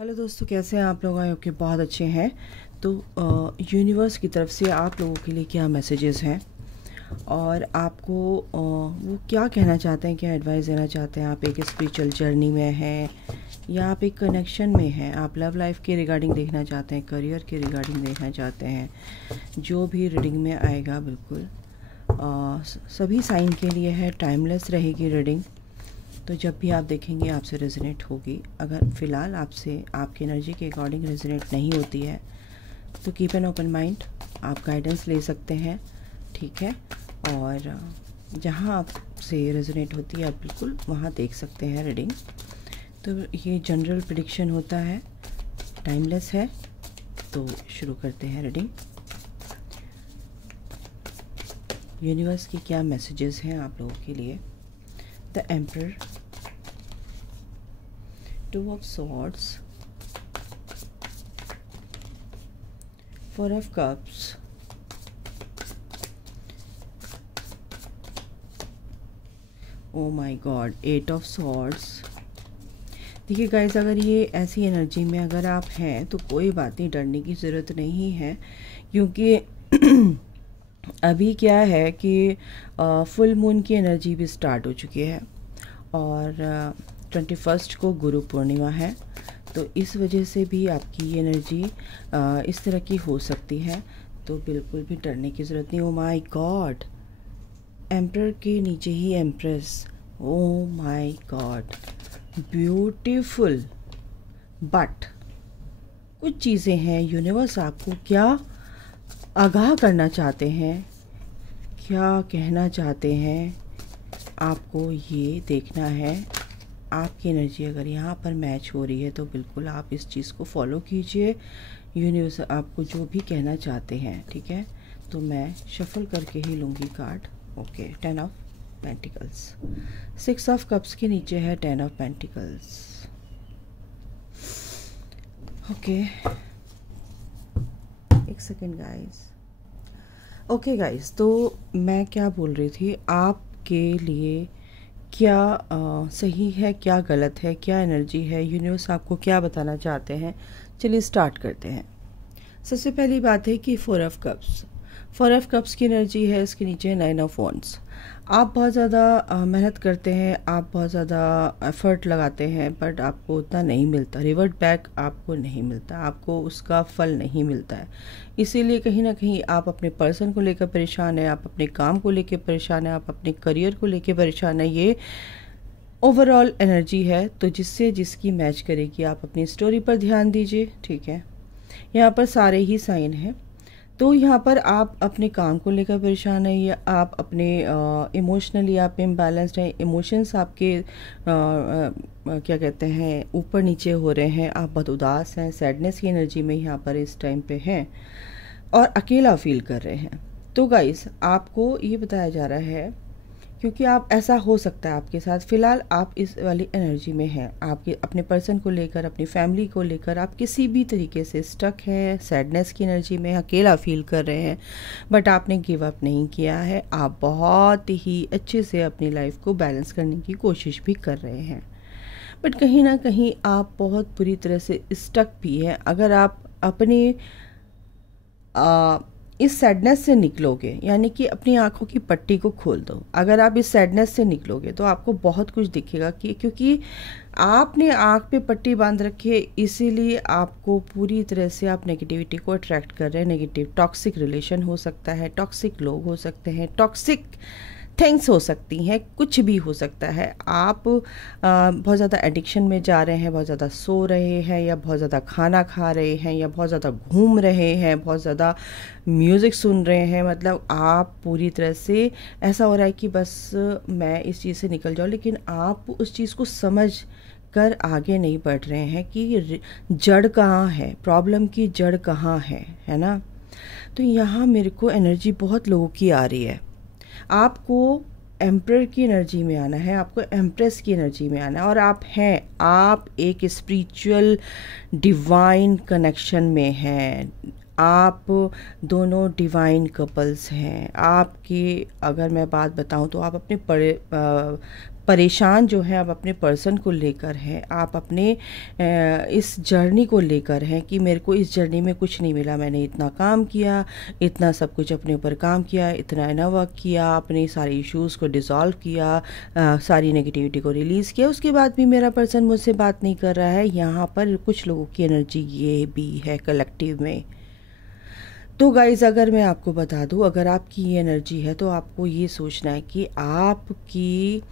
Hello दोस्तों, कैसे हैं आप लोग? आए कि बहुत अच्छे हैं। तो यूनिवर्स की तरफ से आप लोगों के लिए क्या मैसेजेस हैं और आपको वो क्या कहना चाहते हैं, क्या एडवाइस देना चाहते हैं? आप एक स्पिरिचुअल जर्नी में हैं या आप एक कनेक्शन में हैं, आप लव लाइफ के रिगार्डिंग देखना चाहते हैं, करियर के रिगार्डिंग देखना चाहते हैं, जो भी रीडिंग में आएगा बिल्कुल सभी साइन के लिए है। टाइमलेस रहेगी रीडिंग, तो जब भी आप देखेंगे आपसे रेजोनेट होगी। अगर फ़िलहाल आपसे आपकी एनर्जी के अकॉर्डिंग रेजोनेट नहीं होती है तो कीप एन ओपन माइंड, आप गाइडेंस ले सकते हैं, ठीक है। और जहाँ आपसे रेजोनेट होती है आप बिल्कुल वहाँ देख सकते हैं रीडिंग। तो ये जनरल प्रेडिक्शन होता है, टाइमलेस है। तो शुरू करते हैं रीडिंग। यूनिवर्स की क्या मैसेजेस हैं आप लोगों के लिए? The emperor, Two of Swords, Four of Cups, oh my God, Eight of Swords। देखिए गाइस, अगर ये ऐसी एनर्जी में अगर आप हैं तो कोई बात नहीं, डरने की ज़रूरत नहीं है, क्योंकि अभी क्या है कि फुल मून की एनर्जी भी स्टार्ट हो चुकी है और 21 को गुरु पूर्णिमा है। तो इस वजह से भी आपकी ये एनर्जी इस तरह की हो सकती है, तो बिल्कुल भी डरने की ज़रूरत नहीं। ओ माय गॉड, एम्परर के नीचे ही empress, oh my god, beautiful. But कुछ चीज़ें हैं, यूनिवर्स आपको क्या आगाह करना चाहते हैं, क्या कहना चाहते हैं, आपको ये देखना है। आपकी एनर्जी अगर यहाँ पर मैच हो रही है तो बिल्कुल आप इस चीज़ को फॉलो कीजिए। यूनिवर्स आपको जो भी कहना चाहते हैं, ठीक है। तो मैं शफल करके ही लूँगी card. Okay, 10 of pentacles, 6 of cups के नीचे है 10 ऑफ पेंटिकल्स। ओके, एक सेकेंड गाइस। ओके गाइस, तो मैं क्या बोल रही थी, आपके लिए क्या सही है, क्या गलत है, क्या एनर्जी है, यूनिवर्स आपको क्या बताना चाहते हैं? चलिए स्टार्ट करते हैं। सबसे पहली बात है कि 4 ऑफ कप्स, 4 ऑफ कप्स की एनर्जी है, इसके नीचे है 9 ऑफ वॉन्ड्स। आप बहुत ज़्यादा मेहनत करते हैं, आप बहुत ज़्यादा एफर्ट लगाते हैं, बट आपको उतना नहीं मिलता, रिवर्ट बैक आपको नहीं मिलता, आपको उसका फल नहीं मिलता है। इसीलिए कहीं ना कहीं आप अपने पर्सन को लेकर परेशान हैं, आप अपने काम को लेकर परेशान हैं, आप अपने करियर को लेकर परेशान हैं। ये ओवरऑल एनर्जी है, तो जिससे जिसकी मैच करेगी आप अपनी स्टोरी पर ध्यान दीजिए, ठीक है। यहाँ पर सारे ही साइन हैं। तो यहाँ पर आप अपने काम को लेकर परेशान है या आप अपने इमोशनली आप इम्बैलेंस्ड हैं, इमोशंस आपके क्या कहते हैं ऊपर नीचे हो रहे हैं, आप बहुत उदास हैं, सैडनेस की एनर्जी में यहाँ पर इस टाइम पे हैं और अकेला फील कर रहे हैं। तो गाइस, आपको ये बताया जा रहा है, क्योंकि आप ऐसा हो सकता है आपके साथ, फ़िलहाल आप इस वाली एनर्जी में हैं, आपके अपने पर्सन को लेकर, अपनी फैमिली को लेकर आप किसी भी तरीके से स्टक हैं, सैडनेस की एनर्जी में अकेला फील कर रहे हैं, बट आपने गिव अप नहीं किया है। आप बहुत ही अच्छे से अपनी लाइफ को बैलेंस करने की कोशिश भी कर रहे हैं, बट कहीं ना कहीं आप बहुत बुरी तरह से स्टक भी हैं। अगर आप अपने इस सैडनेस से निकलोगे, यानी कि अपनी आंखों की पट्टी को खोल दो, अगर आप इस सैडनेस से निकलोगे तो आपको बहुत कुछ दिखेगा, कि क्योंकि आपने आंख पे पट्टी बांध रखी है, इसीलिए आपको पूरी तरह से आप नेगेटिविटी को अट्रैक्ट कर रहे हैं। नेगेटिव टॉक्सिक रिलेशन हो सकता है, टॉक्सिक लोग हो सकते हैं, टॉक्सिक थिंग्स हो सकती हैं, कुछ भी हो सकता है। आप बहुत ज़्यादा एडिक्शन में जा रहे हैं, बहुत ज़्यादा सो रहे हैं, या बहुत ज़्यादा खाना खा रहे हैं, या बहुत ज़्यादा घूम रहे हैं, बहुत ज़्यादा म्यूज़िक सुन रहे हैं। मतलब आप पूरी तरह से ऐसा हो रहा है कि बस मैं इस चीज़ से निकल जाऊँ, लेकिन आप उस चीज़ को समझ कर आगे नहीं बढ़ रहे हैं कि जड़ कहाँ है, प्रॉब्लम की जड़ कहाँ है ना। तो यहाँ मेरे को एनर्जी बहुत लोगों की आ रही है। आपको एम्परर की एनर्जी में आना है, आपको एम्प्रेस की एनर्जी में आना है, और आप हैं, आप एक स्पिरिचुअल डिवाइन कनेक्शन में हैं, आप दोनों डिवाइन कपल्स हैं। आपकी अगर मैं बात बताऊं तो आप अपने परेशान जो है आप अपने पर्सन को लेकर हैं, आप अपने इस जर्नी को लेकर हैं कि मेरे को इस जर्नी में कुछ नहीं मिला, मैंने इतना काम किया, इतना सब कुछ अपने ऊपर काम किया, इतना इनर वर्क किया, अपने सारे इश्यूज़ को डिसॉल्व किया, सारी नेगेटिविटी को रिलीज़ किया, उसके बाद भी मेरा पर्सन मुझसे बात नहीं कर रहा है। यहाँ पर कुछ लोगों की एनर्जी ये भी है कलेक्टिव में। तो गाइज़, अगर मैं आपको बता दूं, अगर आपकी ये एनर्जी है तो आपको ये सोचना है कि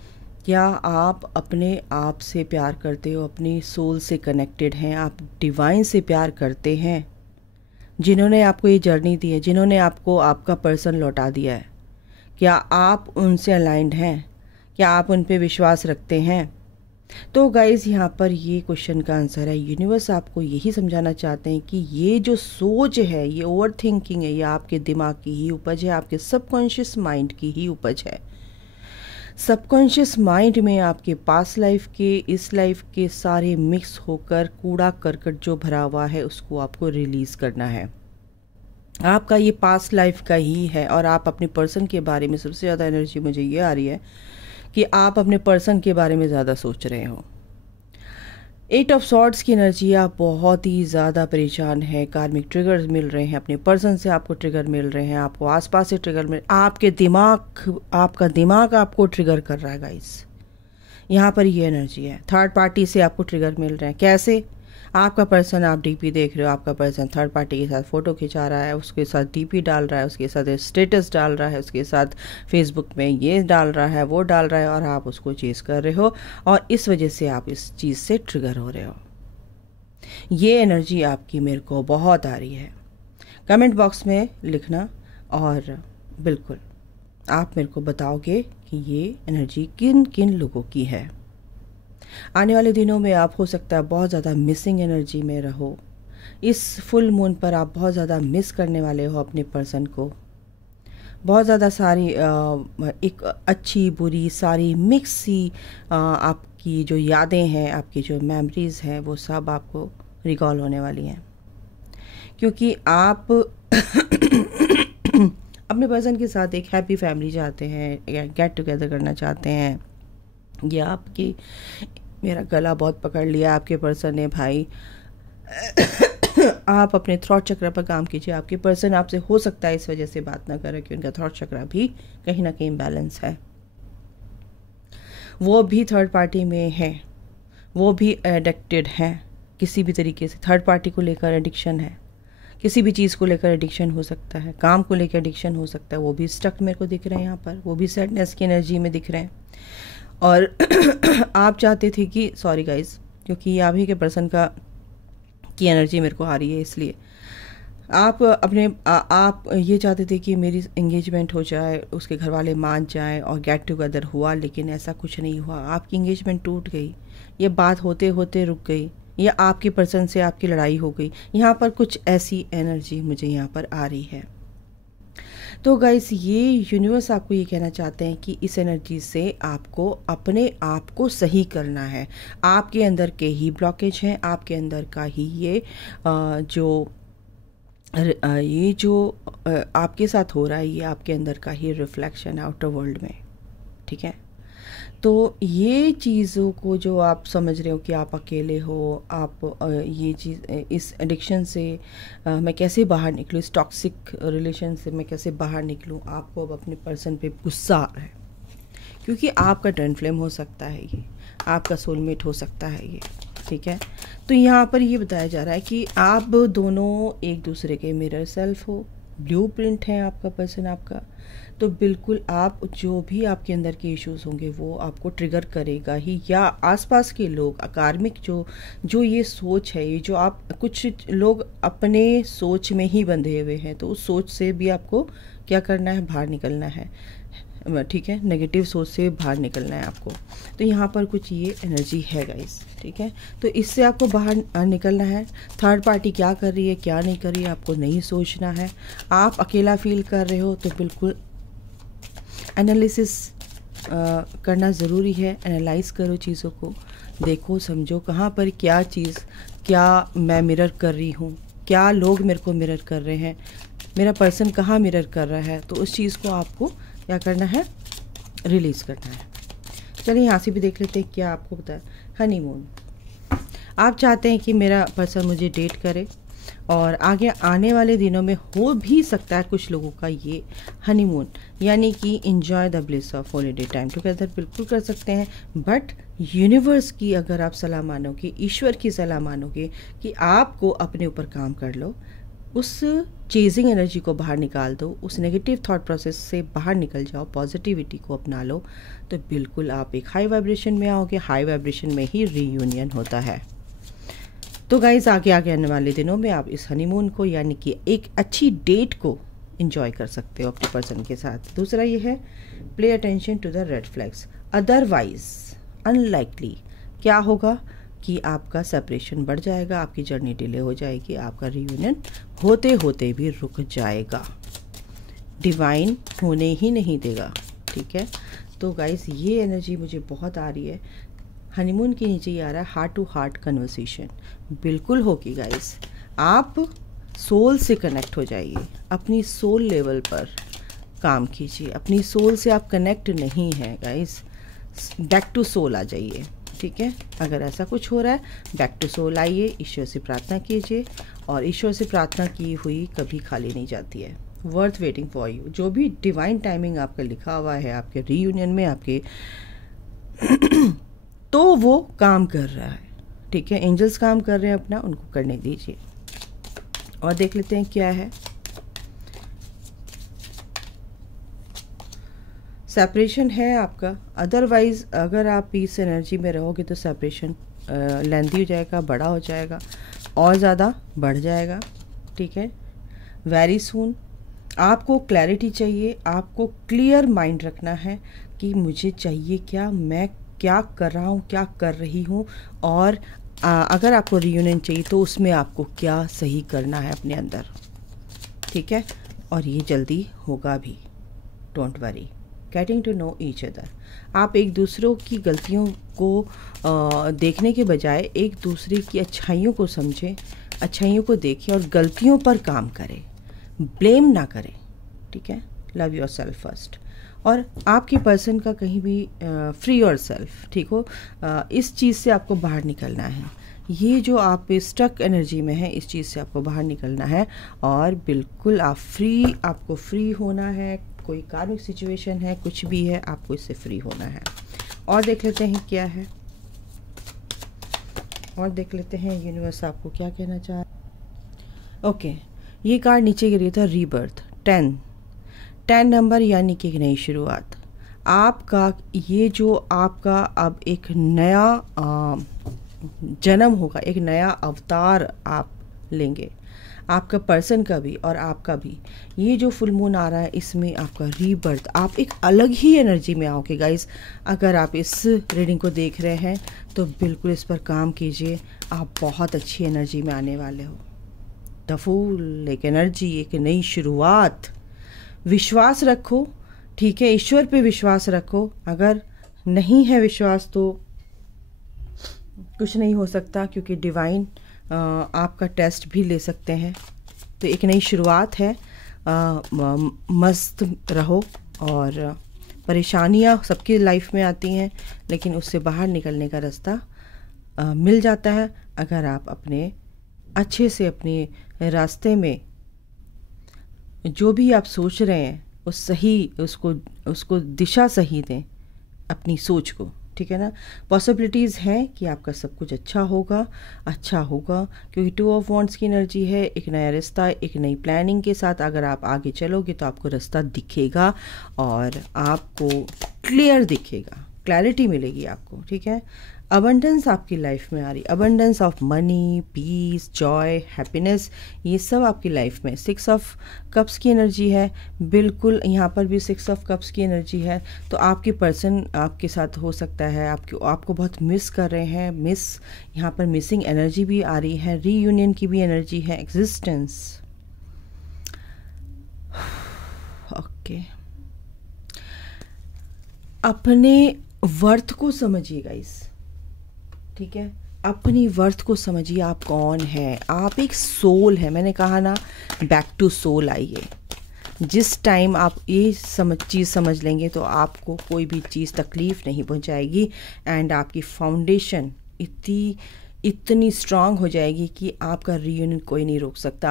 क्या आप अपने आप से प्यार करते हो, अपनी सोल से कनेक्टेड हैं, आप डिवाइन से प्यार करते हैं, जिन्होंने आपको ये जर्नी दी है, जिन्होंने आपको आपका पर्सन लौटा दिया है। क्या आप उनसे अलाइंड हैं? क्या आप उन पे विश्वास रखते हैं? तो गाइज़, यहाँ पर ये क्वेश्चन का आंसर है, यूनिवर्स आपको यही समझाना चाहते हैं कि ये जो सोच है, ये ओवर थिंकिंग है, ये आपके दिमाग की ही उपज है, आपके सबकॉन्शियस माइंड की ही उपज है। सबकॉन्शियस माइंड में आपके पास्ट लाइफ के, इस लाइफ के सारे मिक्स होकर कूड़ा करकट जो भरा हुआ है उसको आपको रिलीज़ करना है। आपका ये पास्ट लाइफ का ही है और आप अपने पर्सन के बारे में, सबसे ज़्यादा एनर्जी मुझे ये आ रही है कि आप अपने पर्सन के बारे में ज़्यादा सोच रहे हो। 8 ऑफ सॉर्ड्स की एनर्जी, आप बहुत ही ज़्यादा परेशान है, कार्मिक ट्रिगर्स मिल रहे हैं, अपने पर्सन से आपको ट्रिगर मिल रहे हैं, आपको आसपास से ट्रिगर मिल, आपका दिमाग आपको ट्रिगर कर रहा है गाइस। यहाँ पर ये एनर्जी है, थर्ड पार्टी से आपको ट्रिगर मिल रहे हैं। कैसे? आपका पर्सन, आप डीपी देख रहे हो, आपका पर्सन थर्ड पार्टी के साथ फ़ोटो खिंचा रहा है, उसके साथ डीपी डाल रहा है, उसके साथ स्टेटस डाल रहा है, उसके साथ फेसबुक में ये डाल रहा है, वो डाल रहा है, और आप उसको चेज़ कर रहे हो और इस वजह से आप इस चीज़ से ट्रिगर हो रहे हो। ये एनर्जी आपकी मेरे को बहुत आ रही है। कमेंट बॉक्स में लिखना और बिल्कुल आप मेरे को बताओगे कि ये एनर्जी किन किन लोगों की है। आने वाले दिनों में आप हो सकता है बहुत ज़्यादा मिसिंग एनर्जी में रहो। इस फुल मून पर आप बहुत ज़्यादा मिस करने वाले हो अपने पर्सन को। बहुत ज़्यादा सारी एक अच्छी बुरी सारी मिक्स सी आपकी जो यादें हैं, आपकी जो मेमोरीज़ हैं, वो सब आपको रिकॉल होने वाली हैं, क्योंकि आप अपने पर्सन के साथ एक हैप्पी फैमिली चाहते हैं, या गेट टुगेदर करना चाहते हैं, या आपकी, मेरा गला बहुत पकड़ लिया आपके पर्सन ने भाई। आप अपने थ्रॉट चक्र पर काम कीजिए। आपके पर्सन आपसे हो सकता है इस वजह से बात ना करे कि उनका थ्रॉट चक्र भी कहीं ना कहीं बैलेंस है, वो भी थर्ड पार्टी में है, वो भी एडिक्टेड हैं किसी भी तरीके से। थर्ड पार्टी को लेकर एडिक्शन है, किसी भी चीज़ को लेकर एडिक्शन हो सकता है, काम को लेकर एडिक्शन हो सकता है, वो भी स्टक मेरे को दिख रहे हैं यहाँ पर, वो भी सैडनेस की एनर्जी में दिख रहे हैं। और आप चाहते थे कि, सॉरी गाइज, क्योंकि आप ही के पर्सन की एनर्जी मेरे को आ रही है, इसलिए आप ये चाहते थे कि मेरी एंगेजमेंट हो जाए, उसके घर वाले मान जाएं और गेट टुगेदर हुआ, लेकिन ऐसा कुछ नहीं हुआ। आपकी एंगेजमेंट टूट गई, ये बात होते होते रुक गई, या आपके पर्सन से आपकी लड़ाई हो गई। यहाँ पर कुछ ऐसी एनर्जी मुझे यहाँ पर आ रही है। तो गाइस, ये यूनिवर्स आपको ये कहना चाहते हैं कि इस एनर्जी से आपको अपने आप को सही करना है। आपके अंदर के ही ब्लॉकेज हैं, आपके अंदर का ही ये जो आपके साथ हो रहा है, ये आपके अंदर का ही रिफ्लेक्शन है आउटर वर्ल्ड में, ठीक है। तो ये चीज़ों को जो आप समझ रहे हो कि आप अकेले हो, आप ये चीज़, इस एडिक्शन से मैं कैसे बाहर निकलूँ, इस टॉक्सिक रिलेशन से मैं कैसे बाहर निकलूँ, आपको अब अपने पर्सन पे गुस्सा आ रहा है, क्योंकि आपका ट्विन फ्लेम हो सकता है, ये आपका सोलमेट हो सकता है ये, ठीक है। तो यहाँ पर ये बताया जा रहा है कि आप दोनों एक दूसरे के मिरर सेल्फ हो, ब्लूप्रिंट है आपका पर्सन आपका। तो बिल्कुल आप, जो भी आपके अंदर के इश्यूज होंगे वो आपको ट्रिगर करेगा ही, या आसपास के लोग कार्मिक जो ये सोच है, ये जो आप, कुछ लोग अपने सोच में ही बंधे हुए हैं, तो उस सोच से भी आपको क्या करना है, बाहर निकलना है, ठीक है। नेगेटिव सोच से बाहर निकलना है आपको। तो यहाँ पर कुछ ये एनर्जी है गाइस, ठीक है। तो इससे आपको बाहर निकलना है। थर्ड पार्टी क्या कर रही है, क्या नहीं कर रही है, आपको नहीं सोचना है। आप अकेला फील कर रहे हो तो बिल्कुल एनालिसिस करना ज़रूरी है। एनालाइज करो चीज़ों को, देखो समझो कहाँ पर क्या चीज़, क्या मैं मिरर कर रही हूँ, क्या लोग मेरे को मिरर कर रहे हैं, मेरा पर्सन कहाँ मिरर कर रहा है। तो उस चीज़ को आपको क्या करना है, रिलीज़ करना है। चलिए यहाँ से भी देख लेते हैं क्या आपको पता है। हनीमून, आप चाहते हैं कि मेरा पर्सन मुझे डेट करे और आगे आने वाले दिनों में हो भी सकता है कुछ लोगों का ये हनीमून, यानी कि enjoy the bliss of holiday time together बिल्कुल कर सकते हैं। बट यूनिवर्स की अगर आप सलाह मानोगे, ईश्वर की सलाह मानोगे कि आपको अपने ऊपर काम कर लो, उस चेजिंग एनर्जी को बाहर निकाल दो, उस नेगेटिव थॉट प्रोसेस से बाहर निकल जाओ, पॉजिटिविटी को अपना लो, तो बिल्कुल आप एक हाई वाइब्रेशन में आओगे। हाई वाइब्रेशन में ही रीयूनियन होता है। तो गाइज आगे आने वाले दिनों में आप इस हनीमून को, यानी कि एक अच्छी डेट को एंजॉय कर सकते हो अपने पर्सन के साथ। दूसरा ये है play attention to the red flags, otherwise unlikely क्या होगा कि आपका सेपरेशन बढ़ जाएगा, आपकी जर्नी डिले हो जाएगी, आपका रियूनियन होते होते भी रुक जाएगा, डिवाइन होने ही नहीं देगा। ठीक है, तो गाइज ये एनर्जी मुझे बहुत आ रही है। हनीमून के नीचे ये आ रहा है हार्ट टू हार्ट कन्वर्सेशन, बिल्कुल होगी गाइस। आप सोल से कनेक्ट हो जाइए, अपनी सोल लेवल पर काम कीजिए। अपनी सोल से आप कनेक्ट नहीं हैं गाइस, बैक टू सोल आ जाइए। ठीक है, अगर ऐसा कुछ हो रहा है बैक टू सोल आइए, ईश्वर से प्रार्थना कीजिए, और ईश्वर से प्रार्थना की हुई कभी खाली नहीं जाती है। वर्थ वेटिंग फॉर यू, जो भी डिवाइन टाइमिंग आपका लिखा हुआ है आपके रीयूनियन में, आपके तो वो काम कर रहा है। ठीक है, एंजल्स काम कर रहे हैं अपना, उनको करने दीजिए। और देख लेते हैं क्या है। सेपरेशन है आपका, अदरवाइज अगर आप पीस एनर्जी में रहोगे तो सेपरेशन लेंथी हो जाएगा, बड़ा हो जाएगा, और ज़्यादा बढ़ जाएगा। ठीक है, वेरी सून आपको क्लैरिटी चाहिए, आपको क्लियर माइंड रखना है कि मुझे चाहिए क्या, मैं क्या कर रहा हूँ, क्या कर रही हूँ, और अगर आपको रियूनियन चाहिए तो उसमें आपको क्या सही करना है अपने अंदर। ठीक है, और ये जल्दी होगा भी, don't worry. Getting to know each other, आप एक दूसरों की गलतियों को देखने के बजाय एक दूसरे की अच्छाइयों को समझें, अच्छाइयों को देखें और गलतियों पर काम करें, ब्लेम ना करें। ठीक है, लव योर सेल्फ फर्स्ट। और आपके पर्सन का कहीं भी फ्री योर सेल्फ, ठीक हो, इस चीज़ से आपको बाहर निकलना है। ये जो आप स्टक एनर्जी में है, इस चीज़ से आपको बाहर निकलना है, और बिल्कुल आप फ्री, आपको फ्री होना है। कोई कार्मिक सिचुएशन है, कुछ भी है, आपको इससे फ्री होना है। और देख लेते हैं क्या है, और देख लेते हैं यूनिवर्स आपको क्या कहना चाह रहा है। ओके, ये कार्ड नीचे गिरी था, रीबर्थ 10 नंबर, यानी कि एक नई शुरुआत। आपका ये जो आपका अब एक नया जन्म होगा, एक नया अवतार आप लेंगे, आपका पर्सन का भी और आपका भी। ये जो फुल मून आ रहा है इसमें आपका रीबर्थ, आप एक अलग ही एनर्जी में आओगे गाइस। अगर आप इस रीडिंग को देख रहे हैं तो बिल्कुल इस पर काम कीजिए, आप बहुत अच्छी एनर्जी में आने वाले हो। द फूल, एक एनर्जी, एक नई शुरुआत। विश्वास रखो, ठीक है, ईश्वर पे विश्वास रखो। अगर नहीं है विश्वास तो कुछ नहीं हो सकता, क्योंकि डिवाइन आपका टेस्ट भी ले सकते हैं। तो एक नई शुरुआत है, मस्त रहो। और परेशानियां सबकी लाइफ में आती हैं, लेकिन उससे बाहर निकलने का रास्ता मिल जाता है अगर आप अपने अच्छे से अपने रास्ते में जो भी आप सोच रहे हैं उस सही उसको दिशा सही दें अपनी सोच को। ठीक है ना, पॉसिबिलिटीज़ हैं कि आपका सब कुछ अच्छा होगा क्योंकि 2 ऑफ वॉन्ड्स की एनर्जी है। एक नया रिश्ता, एक नई प्लानिंग के साथ अगर आप आगे चलोगे तो आपको रास्ता दिखेगा और आपको क्लियर दिखेगा, क्लैरिटी मिलेगी आपको। ठीक है, अबंडेंस आपकी लाइफ में आ रही, abundance of money, peace, joy, happiness, ये सब आपकी लाइफ में। 6 ऑफ कप्स की एनर्जी है, बिल्कुल यहाँ पर भी 6 ऑफ कप्स की एनर्जी है। तो आपके पर्सन आपके साथ हो सकता है आपको बहुत मिस कर रहे हैं, यहाँ पर मिसिंग एनर्जी भी आ रही है, रीयूनियन की भी एनर्जी है, एग्जिस्टेंस। ओके, अपने वर्थ को समझिए गाइस। ठीक है, अपनी वर्थ को समझिए, आप कौन है। आप एक सोल है, मैंने कहा ना, बैक टू सोल आइए। जिस टाइम आप ये चीज़ समझ लेंगे तो आपको कोई भी चीज़ तकलीफ़ नहीं पहुंचाएगी एंड आपकी फाउंडेशन इतनी स्ट्रांग हो जाएगी कि आपका रीयूनियन कोई नहीं रोक सकता।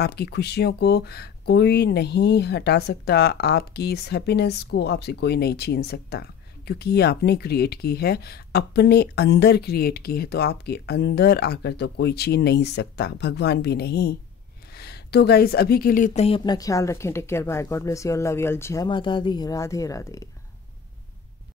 आपकी खुशियों को कोई नहीं हटा सकता, आपकी इस हैप्पीनेस को आपसे कोई नहीं छीन सकता, क्योंकि ये आपने क्रिएट की है, अपने अंदर क्रिएट की है, तो आपके अंदर आकर तो कोई छीन नहीं सकता, भगवान भी नहीं। तो गाइज़ अभी के लिए इतना ही। अपना ख्याल रखें। Take care, bye, God bless you, love you all. जय माता दी, राधे राधे।